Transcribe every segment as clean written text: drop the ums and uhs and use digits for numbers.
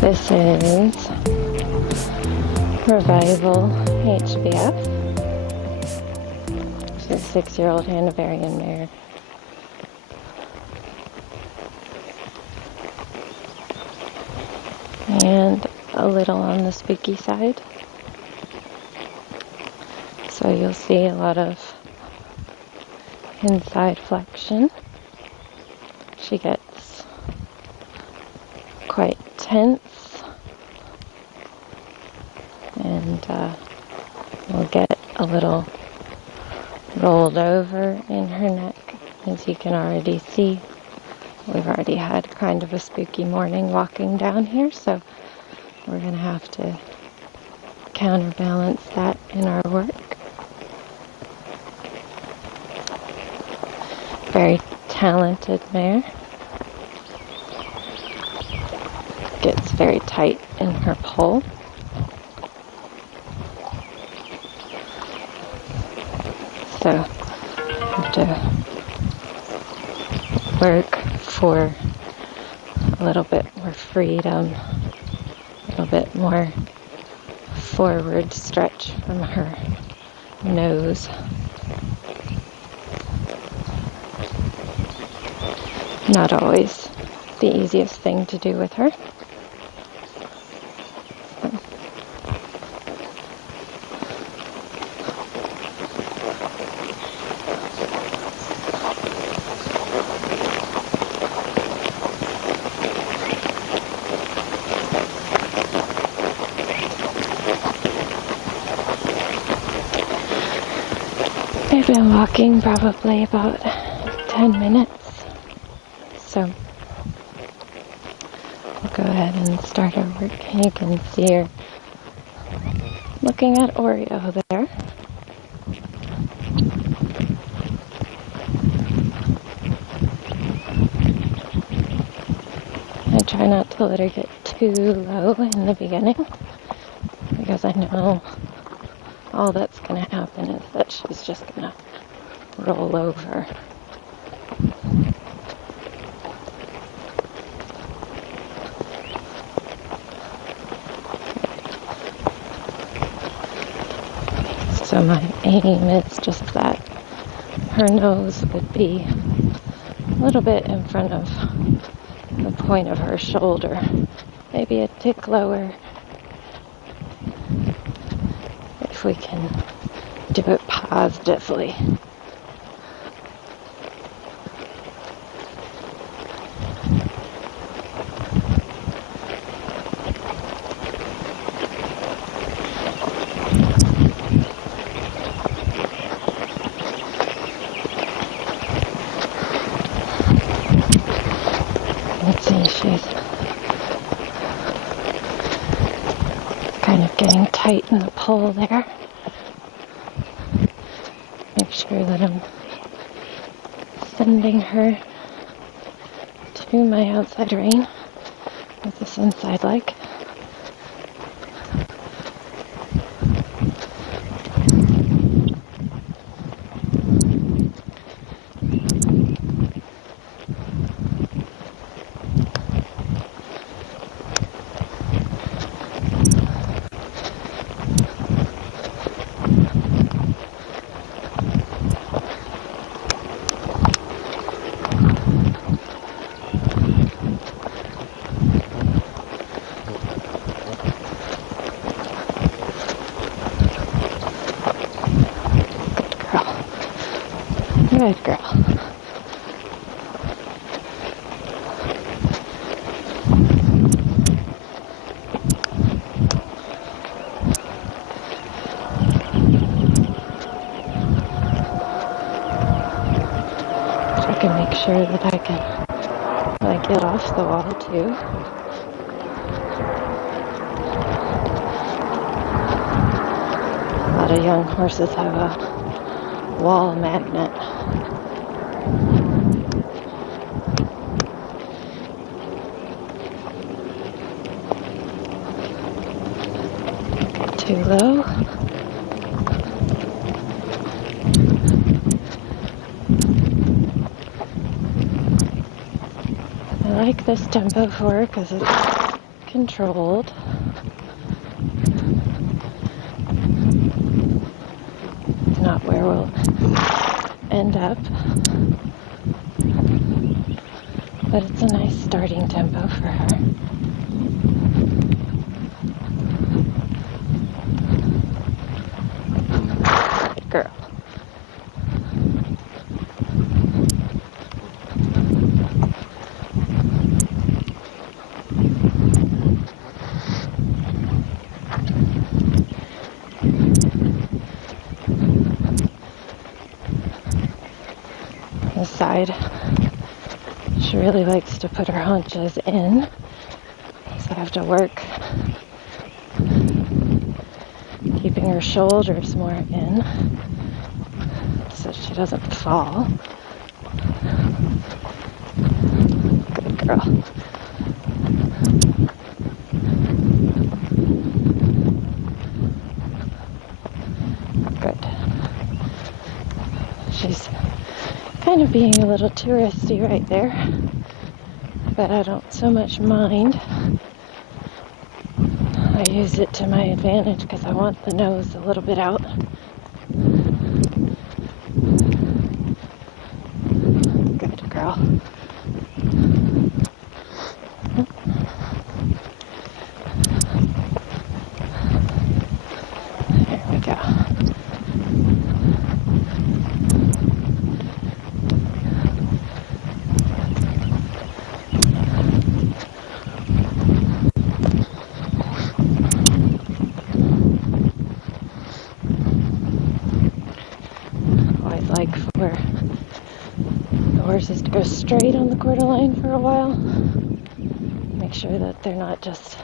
This is Revival HVF. She's a 6-year-old Hanoverian mare. And a little on the spooky side. So you'll see a lot of inside flexion. She gets quite tense, and will get a little rolled over in her neck, as you can already see. We've already had kind of a spooky morning walking down here, so we're going to have to counterbalance that in our work. Very talented mare. Gets very tight in her poll. So have to work for a little bit more freedom, a little bit more forward stretch from her nose. Not always the easiest thing to do with her. I've been walking probably about 10 minutes. So we'll go ahead and start our work. You can see her looking at Oreo there. I try not to let her get too low in the beginning, because I know all that's going to happen is that she's just going to roll over. So my aim is just that her nose would be a little bit in front of the point of her shoulder, maybe a tick lower, if we can do it positively. Let's see, she's kind of getting tight in the pole there. Make sure that I'm sending her to my outside rein with this inside leg. Good girl. I can make sure that I can get off the wall too. A lot of young horses have a wall magnet. Too low. I like this tempo for her because it's controlled. It's not where we'll end up, but it's a nice starting tempo for her. Good girl. The side, she really likes to put her haunches in, so I have to work keeping her shoulders more in so she doesn't fall. Good girl. Good. She's kind of being a little touristy right there, but I don't so much mind. I use it to my advantage because I want the nose a little bit out. Good girl. There we go. Like for the horses to go straight on the quarter line for a while. Make sure that they're not just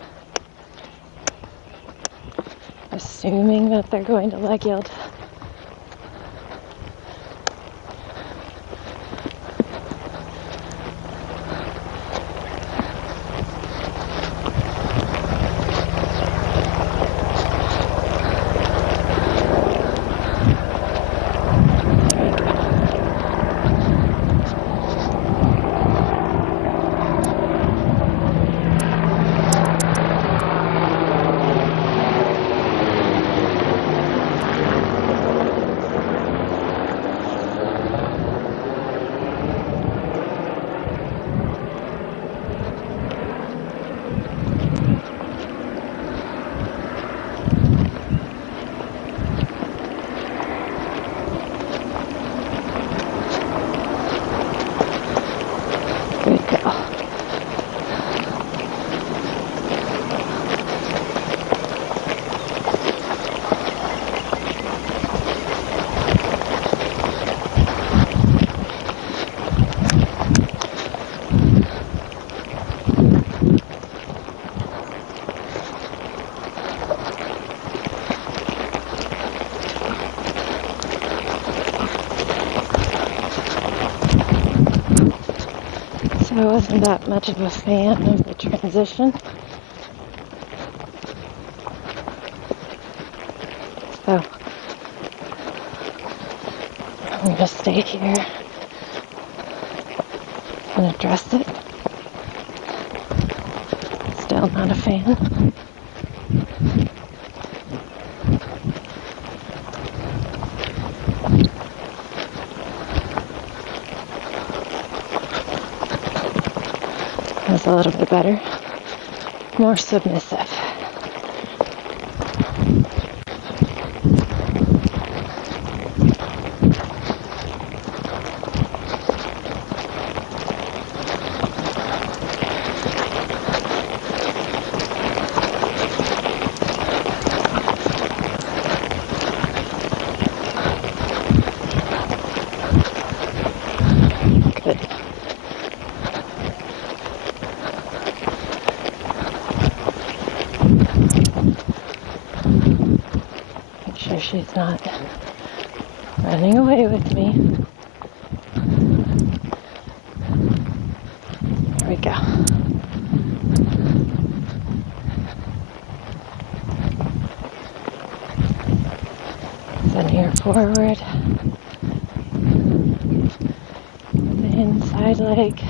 assuming that they're going to leg yield. Good girl. I wasn't that much of a fan of the transition. So I'm going to stay here and address it. Still not a fan. That's a little bit better. More submissive. Good. Make sure she's not running away with me. There we go. Send her forward. The inside leg.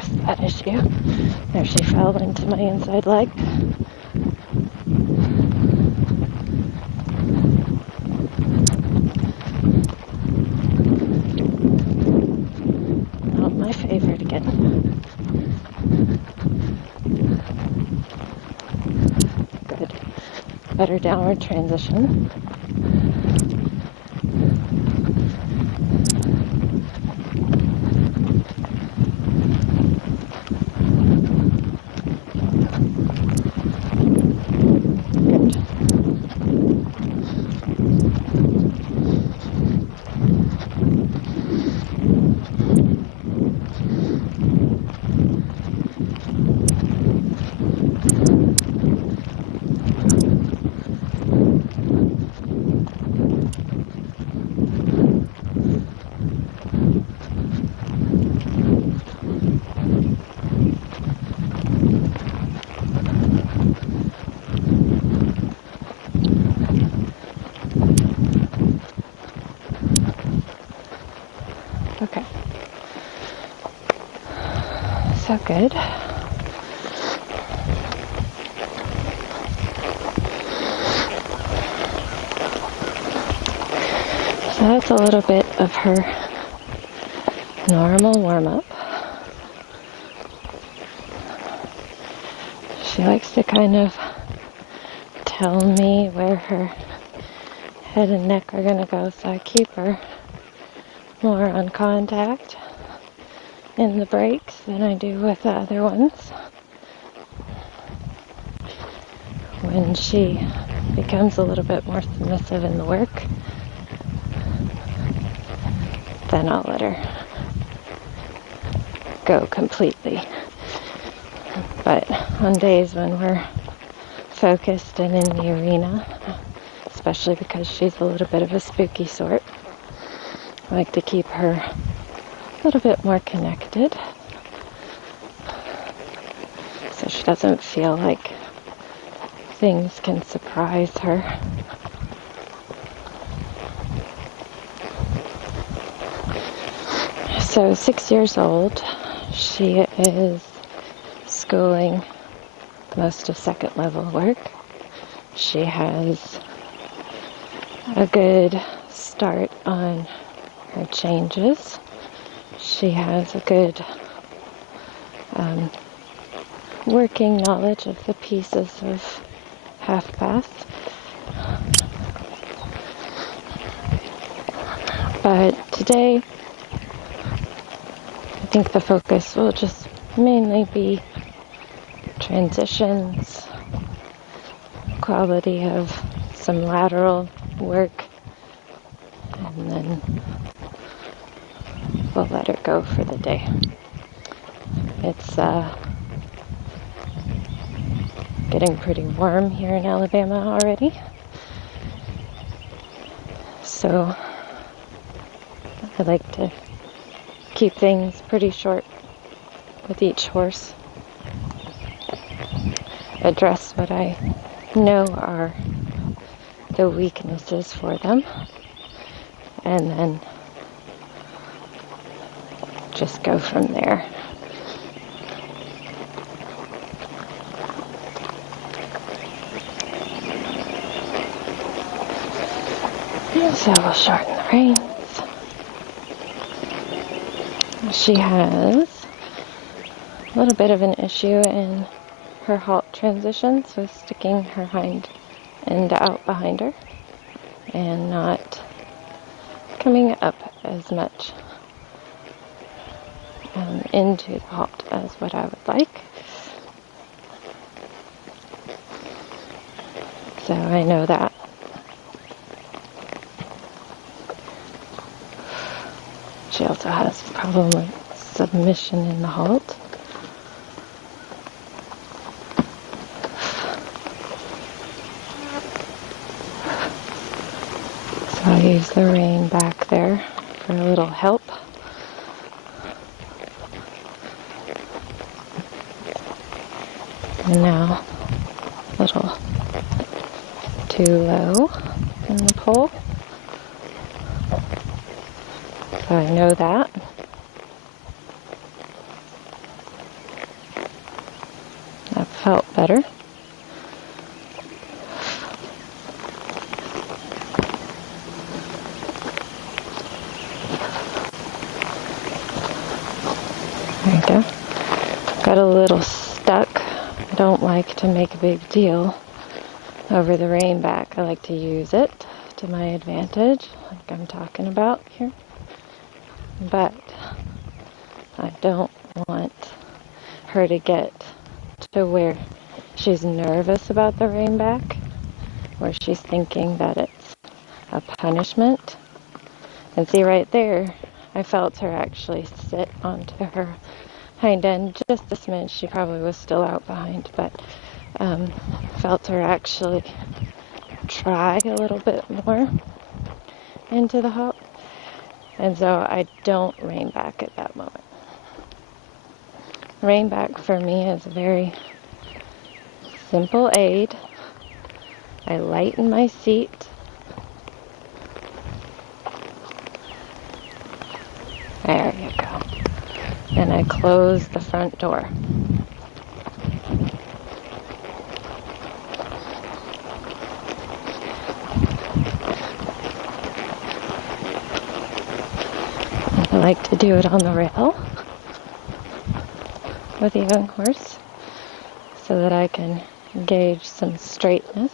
address that issue. There she fell into my inside leg. Not my favorite again. Good. Better downward transition. Okay. So good. So that's a little bit of her normal warm-up. She likes to kind of tell me where her head and neck are going to go, so I keep her more on contact in the breaks than I do with the other ones. When she becomes a little bit more submissive in the work, then I'll let her go completely. But on days when we're focused and in the arena, especially because she's a little bit of a spooky sort, I like to keep her a little bit more connected so she doesn't feel like things can surprise her. So 6 years old, she is schooling most of second level work. She has a good start on her changes. She has a good working knowledge of the pieces of half path. But today, I think the focus will just mainly be transitions, quality of some lateral work, and then we'll let her go for the day. It's getting pretty warm here in Alabama already, so I like to keep things pretty short with each horse. Address what I know are the weaknesses for them, and then just go from there. So we'll shorten the reins. She has a little bit of an issue in her halt transitions with sticking her hind end out behind her and not coming up as much into the halt as what I would like. So I know that. She also has a problem with submission in the halt. So I'll use the rein back there for a little help. And now a little too low in the pole. So I know that. better. There you go. Got a little stuck. I don't like to make a big deal over the rein back. I like to use it to my advantage, like I'm talking about here. But I don't want her to get to where she's nervous about the rein back, where she's thinking that it's a punishment. And see right there, I felt her actually sit onto her hind end just a smidge. She probably was still out behind, but felt her actually try a little bit more into the hop. And so I don't rein back at that moment. Rein back for me is a very simple aid. I lighten my seat. There you go. And I close the front door. I like to do it on the rail with a young horse so that I can gauge some straightness.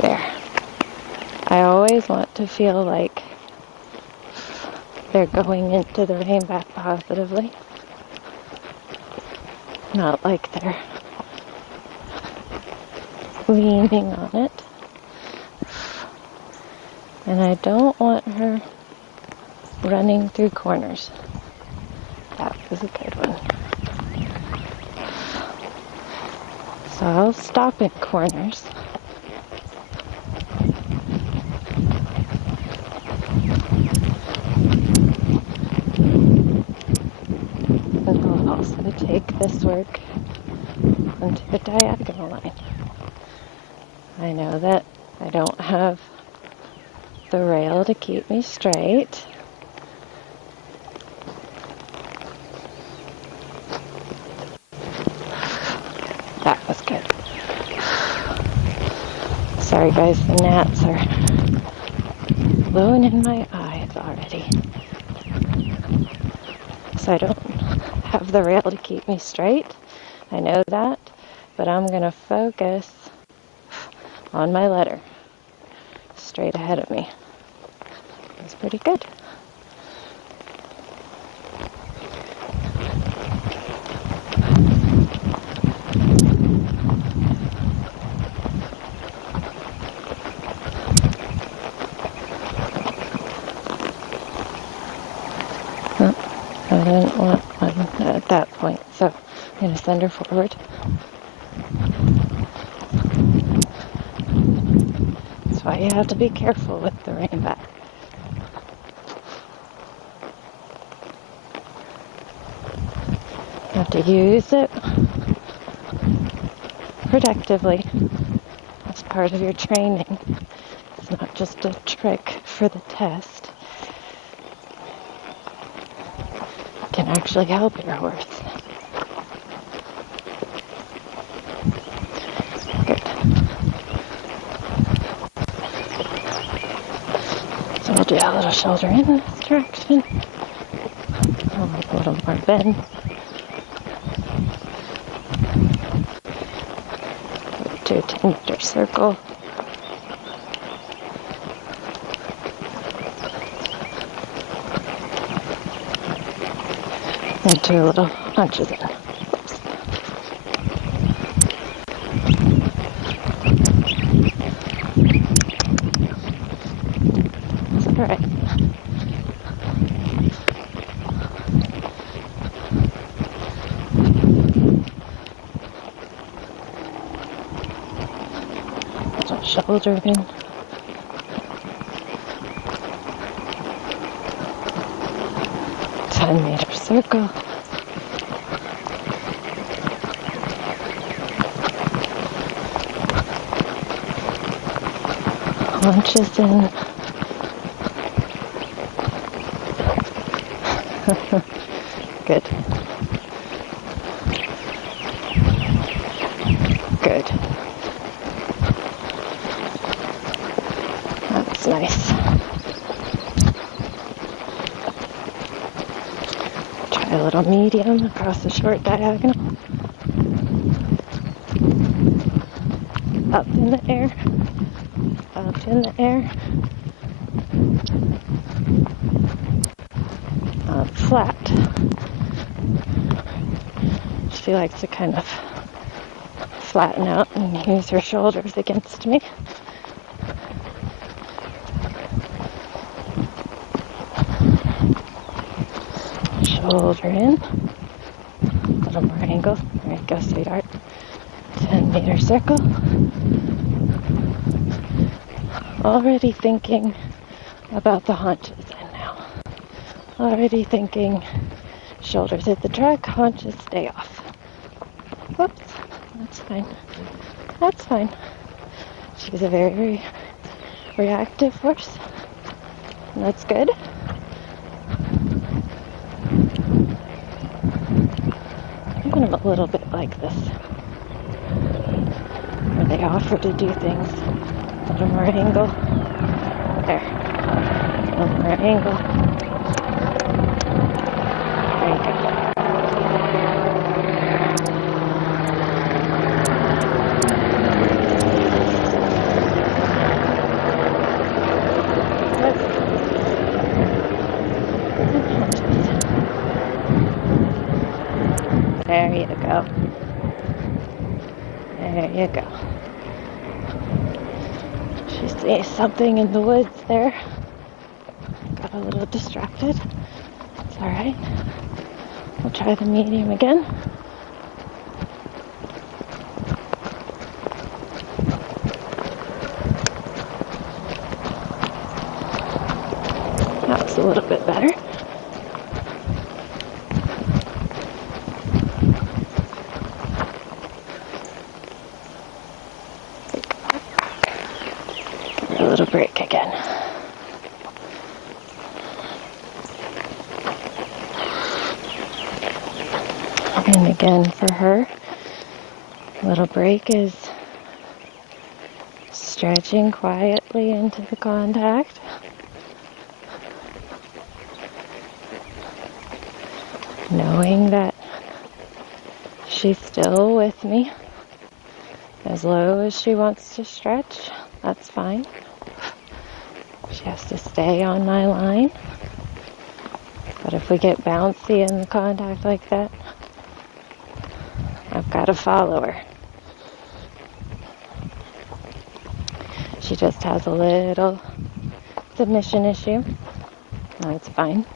There. I always want to feel like they're going into the rein back positively, not like they're leaning on it. And I don't want her running through corners. That was a good one. So I'll stop in corners. And I'll also take this work onto the diagonal line. I know that I don't have the rail to keep me straight. That was good. Sorry guys, the gnats are blowing in my eyes already. So I don't have the rail to keep me straight. I know that, but I'm going to focus on my letter straight ahead of me. That's pretty good. I didn't want one at that point, so I'm going to send her forward. That's why you have to be careful with the rein back. You have to use it protectively as part of your training. It's not just a trick for the test. It can actually help your horse. Good. So we'll do a little shoulder in this direction. A little more bend. Do a 10-meter circle. And do a little hunches in. That's all right. Little shoulder in. Meter circle. Haunches in. Good. Good. That's nice. Try a little medium across the short diagonal. Up in the air. Up in the air. Up flat. She likes to kind of flatten out and use her shoulders against me. Shoulder in. A little more angle. There you go, sweetheart. 10-meter circle. Already thinking about the haunches in now. Already thinking shoulders hit the track, haunches stay off. Whoops, that's fine. That's fine. She's a very reactive horse. And that's good. Even a little bit like this, where they offer to do things. A little more angle. There. A little more angle. There you go. There you go. There you go. She sees something in the woods there. Got a little distracted. It's alright. We'll try the medium again. That's a little bit better. A little break again. And again for her, little break is stretching quietly into the contact. Knowing that she's still with me. As low as she wants to stretch, that's fine. She has to stay on my line. But if we get bouncy in the contact like that, I've got to follow her. She just has a little submission issue. That's fine.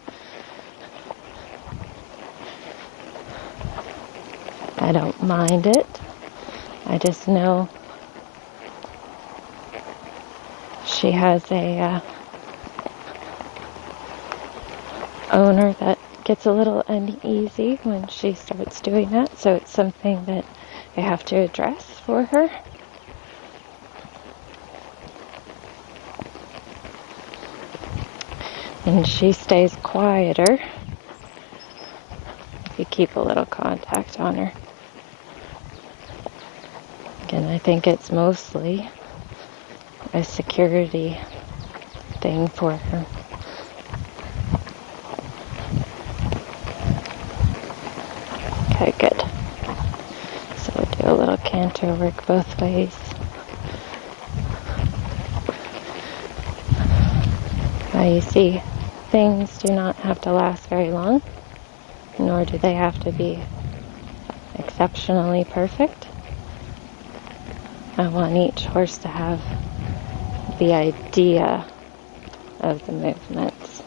I don't mind it. I just know she has a owner that gets a little uneasy when she starts doing that, so it's something that I have to address for her. And she stays quieter if you keep a little contact on her. Again, I think it's mostly a security thing for her. Okay, good. So we'll do a little canter work both ways. Now you see, things do not have to last very long, nor do they have to be exceptionally perfect. I want each horse to have the idea of the movements,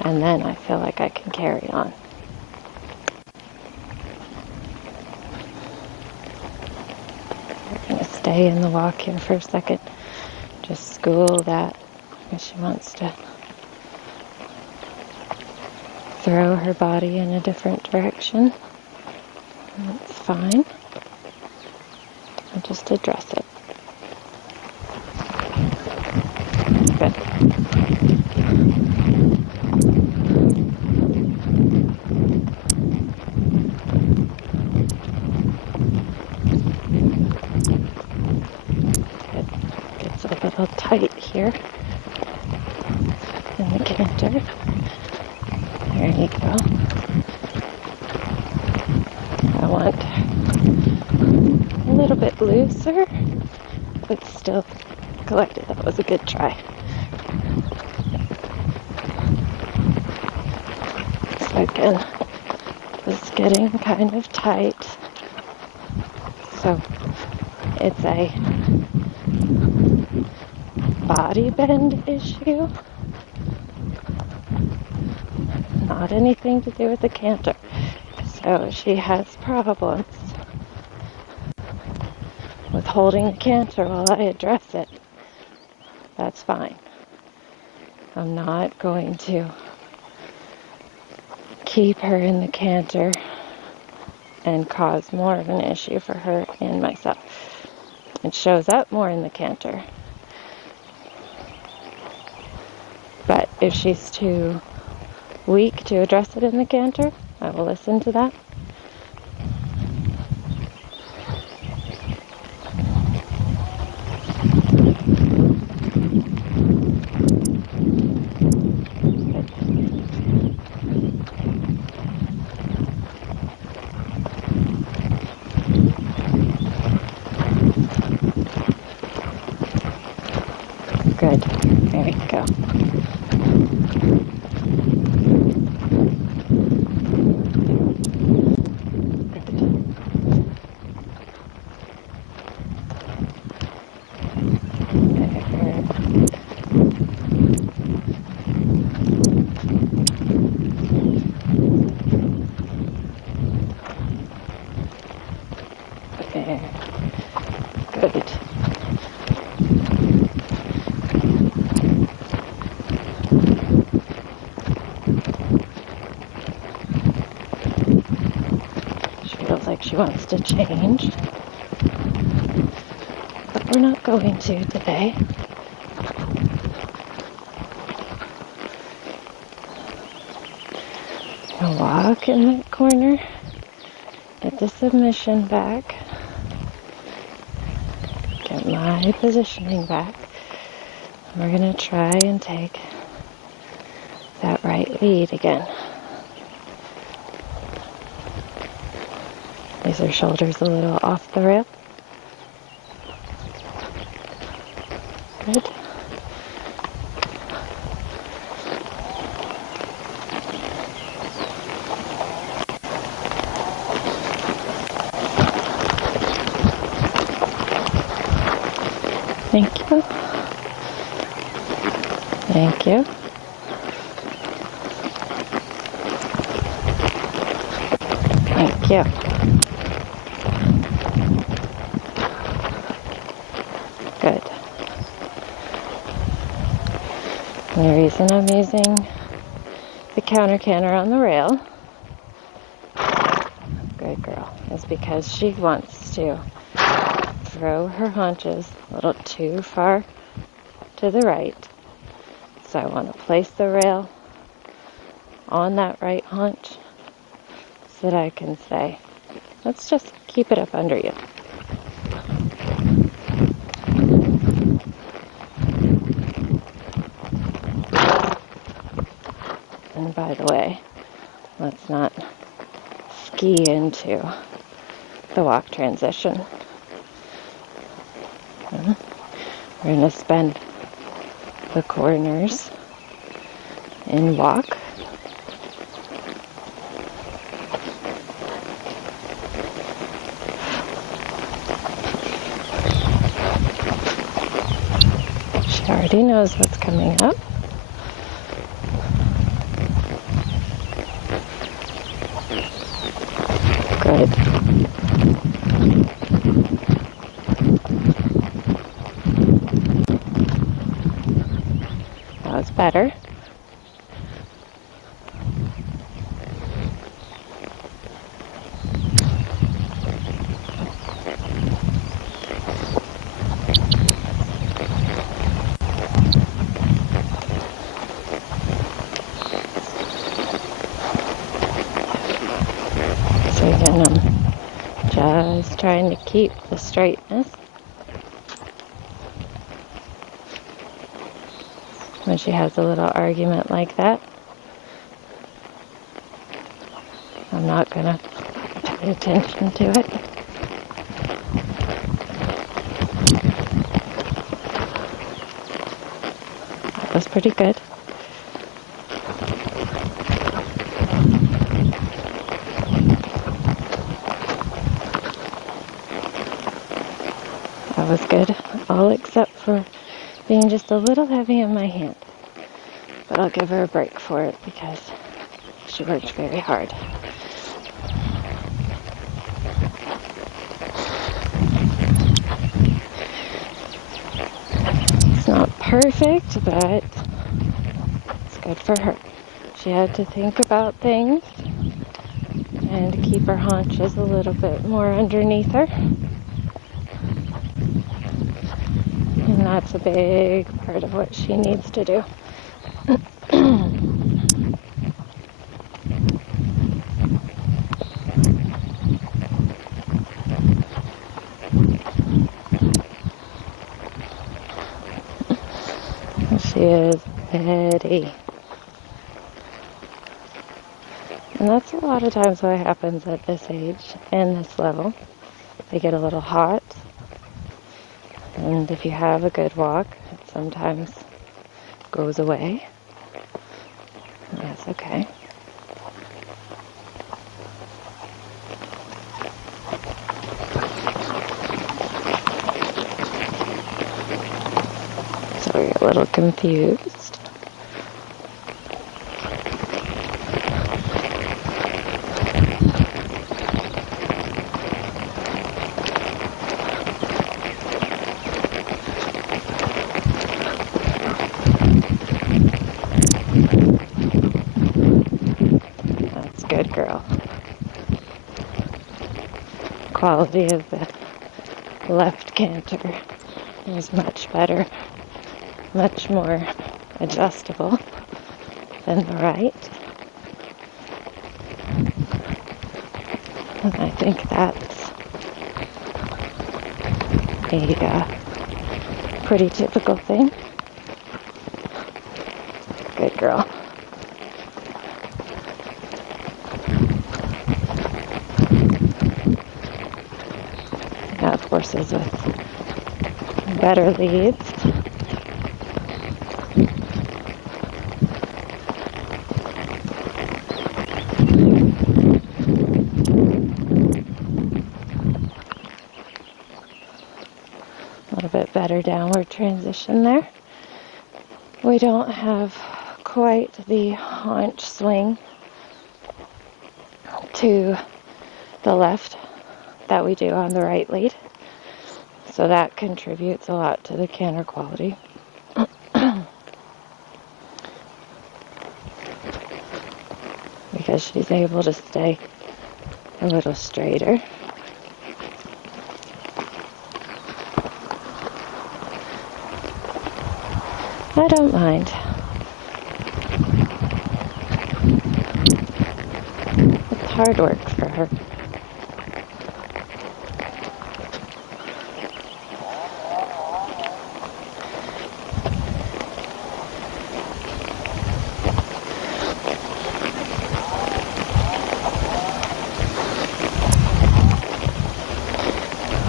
and then I feel like I can carry on. We're going to stay in the walk here for a second. Just school that if she wants to throw her body in a different direction. That's fine. I'll just address it. Good. little tight here in the canter. There you go. I want a little bit looser, but still collected. That was a good try. So again, it's getting kind of tight. So it's a body bend issue, not anything to do with the canter. So she has problems with holding the canter while I address it. That's fine. I'm not going to keep her in the canter and cause more of an issue for her and myself. It shows up more in the canter. But if she's too weak to address it in the canter, I will listen to that. Good. There you go. Good. She feels like she wants to change, but we're not going to today. I'll walk in that corner, get the submission back, get my positioning back. We're going to try and take that right lead again. Is her shoulders a little off the rail? Good. Thank you. Thank you. Thank you. Good. And the reason I'm using the counter canter on the rail, good girl, is because she wants to throw her haunches a little too far to the right. So I want to place the rail on that right haunch so that I can say, let's just keep it up under you. And by the way, let's not ski into the walk transition. We're going to spend the corners in walk. She already knows what's coming up. Good. That was better. So again, I'm just trying to keep the straightness. when she has a little argument like that. I'm not gonna pay attention to it. That was pretty good. That was good, all except for being just a little heavy in my hand. But I'll give her a break for it because she worked very hard. It's not perfect, but it's good for her. She had to think about things and keep her haunches a little bit more underneath her. And that's a big part of what she needs to do. She is ready. And that's a lot of times what happens at this age and this level. They get a little hot. And if you have a good walk, it sometimes goes away. And that's okay. So you're a little confused. That's good, girl. Quality of the left canter is much better, much more adjustable than the right. And I think that's a pretty typical thing. Good girl. I have horses with better leads. A little bit better downward transition there. We don't have quite the haunch swing to the left that we do on the right lead. So that contributes a lot to the canter quality. Because she's able to stay a little straighter. I don't mind. It's hard work for her.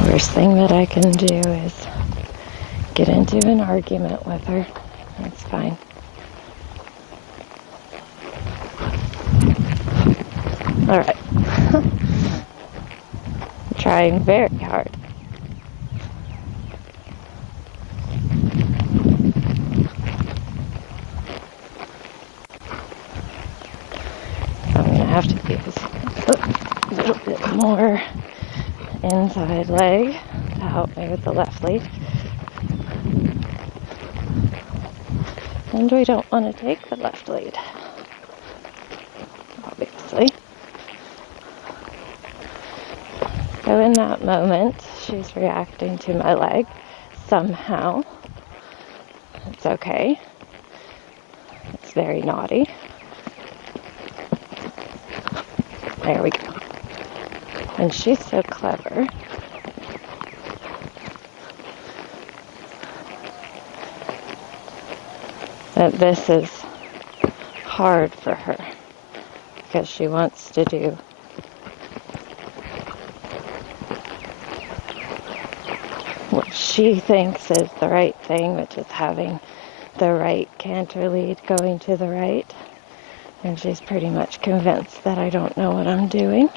Worst thing that I can do is get into an argument with her. That's fine. Alright. I'm trying very hard. I'm going to have to use a little bit more inside leg to help me with the left lead. And we don't want to take the left lead, obviously. So in that moment, she's reacting to my leg somehow. It's okay. It's very naughty. There we go. And she's so clever. that this is hard for her because she wants to do what she thinks is the right thing, which is having the right canter lead going to the right. And she's pretty much convinced that I don't know what I'm doing.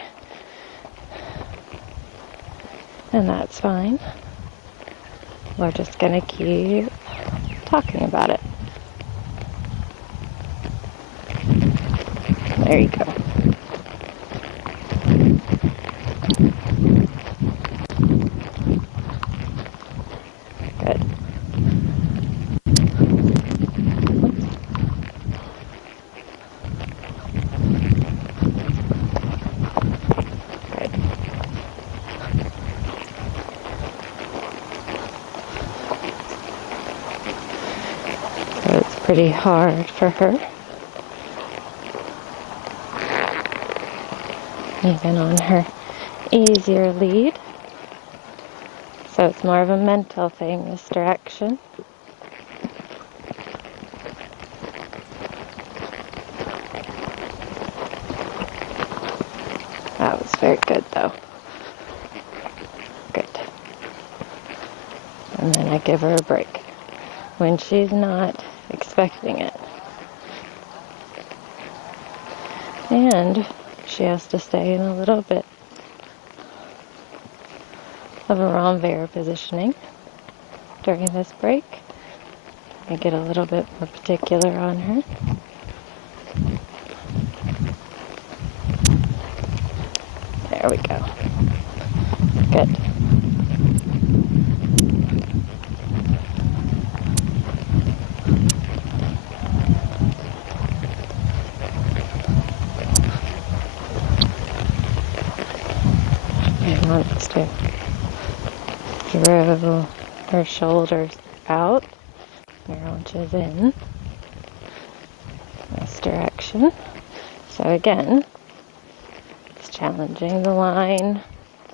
And that's fine. We're just going to keep talking about it. There you go. Good. Good. So it's pretty hard for her. Even on her easier lead. So it's more of a mental thing, this direction. That was very good though. Good. And then I give her a break when she's not expecting it. And she has to stay in a little bit of a renvers positioning during this break. I get a little bit more particular on her. There we go. Good. She wants to throw her shoulders out, her haunches in this direction. So again, it's challenging the line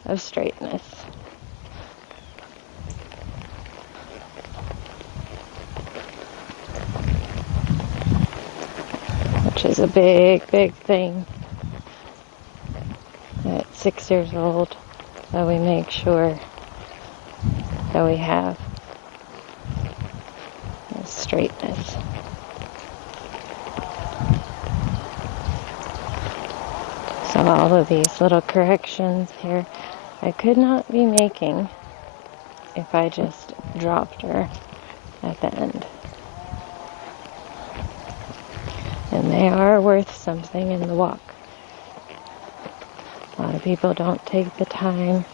of straightness. Which is a big, big thing at 6 years old, so we make sure that we have this straightness. So all of these little corrections here, I could not be making if I just dropped her at the end. And they are worth something in the walk. A lot of people don't take the time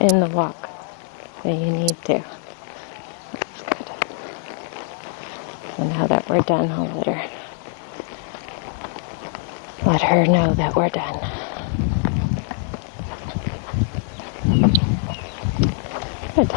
in the walk that you need to. That's good. So now that we're done, I'll let her know that we're done. Good.